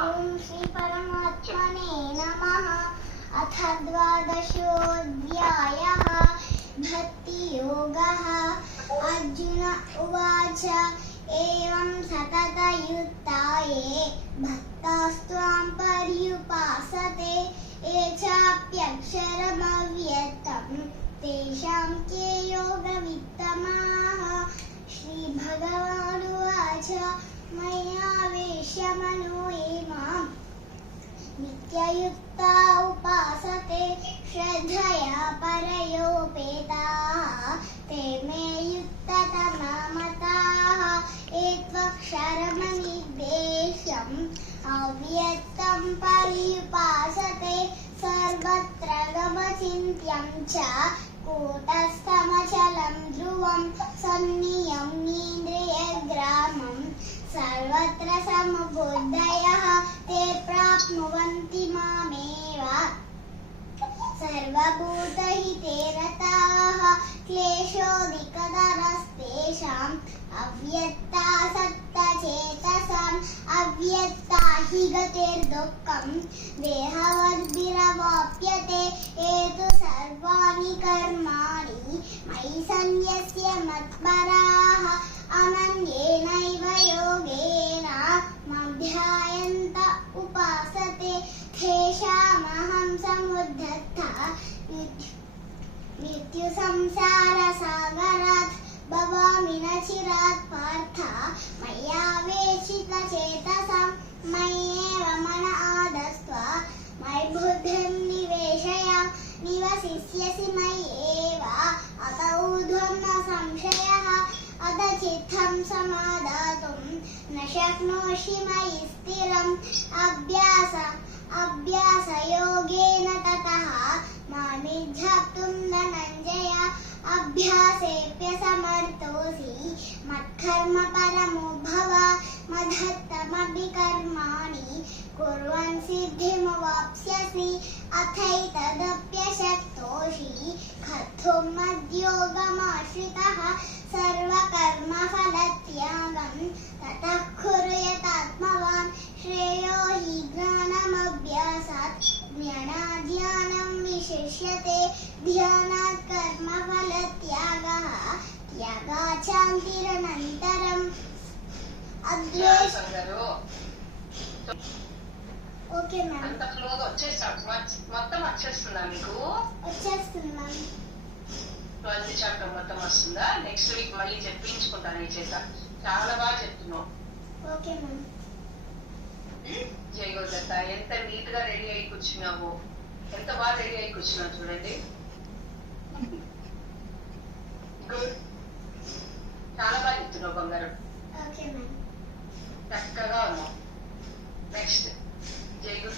ఓం శ్రీ పరమాత్మనే నమః. అథ ద్వాదశోऽధ్యాయः భక్తి యోగः. అర్జున ఉవాచ ఏవం సతతయుక్తా ఏ భక్తాస్త్వాం పర్యుపాసతే ఏ చాప్యక్షరమవ్యక్తం తేషాం కే యోగవిత్తమాః. శ్రీ భగవానువాచ మయ్యావేశ్య మనో ఏ మాం నిత్యయుక్తా ఉపాసతే శ్రద్ధయా పరయోపేతాః తే మే యుక్తతమా మతాః. ఏ త్వక్షరమనిర్దేశం అవ్యక్తం పర్యుపాసతే సర్వత్ర గమచింత్యం చ కూటస్థమచలం ధ్రువం సన్నియమ్యేంద్రియగ్రామం సర్వత్ర సమబుద్ధయః తే ప్రాప్నువంతి మామేవ సర్వభూతహితే రతాః. క్లేశోధికతరస్తేషాం అవ్యక్తాసక్తచేతసాం అవ్యక్తా హి గతిర్దుఃఖం దేహవద్భిరవాప్యతే. ఏ తు సర్వాణి కర్మాణి మయి సన్యస్య మత్పరాః అనన్యేనైవ యోగేన మధ్యాయంత ఉపాసతే తేషామహం సముద్ధృతః మృత్యు సంసార సాగరాత్ భవామి న చిరాత్ పార్థ మయ్యావేశిత చేతసాం మయ్యేవ మన ఆదస్త్వ మయి బుద్ధిం నివేశయ నివసిష్యసి మయ్యేవ అత ఊర్ధ్వం న సంశయః. అత చిత్తం సమాదాతుం న శక్నోషి మయి స్థిరం అభ్యాసయోగేన తతః మామిజ్జప్తుం ధనంజయ. అభ్యాసేప్యసమర్థోసి మత్కర్మ పరమో భవ మదత్తమపి కర్మాణి కుర్వన్ సిద్ధిమవాప్స్యసి. అథైతదప్యశక్తోషి కర్తుం మద్యోగమాశ్రితః సర్వకర్మఫలత్యాగం తతః కురు యతాత్మవాన్. శ్రేయో హి జ్ఞానమభ్యాసాత్ జ్ఞానాధ్యానం విశిష్యతే. ధ్యానాత్ కర్మఫలత్యాగః త్యాగాత్ శాంతిరనంతరం. Okay ma'am. అంత ఫ్లోగా వచ్చేసాడు మొత్తం వచ్చేస్తుందా మీకు? వచ్చేస్తున్నా. 12th చాప్టర్ మొత్తం వస్తుందా? నెక్స్ట్ వీక్ మళ్ళీ చెప్పించుకుంటాను ఈ చేత. చాలా బాగా చెప్తున్నావు. Okay ma'am. జై గురుదత్త. ఎంత నీట్ గా రెడీ అయి కూర్చున్నావు, ఎంత బాగా రెడీ అయి కూర్చున్నావు చూడండి. గుడ్. చాలా బాగా చెప్తున్నావు బంగారు. Okay ma'am. చక్కగా ఉన్నావు. నెక్స్ట్ జై గురు.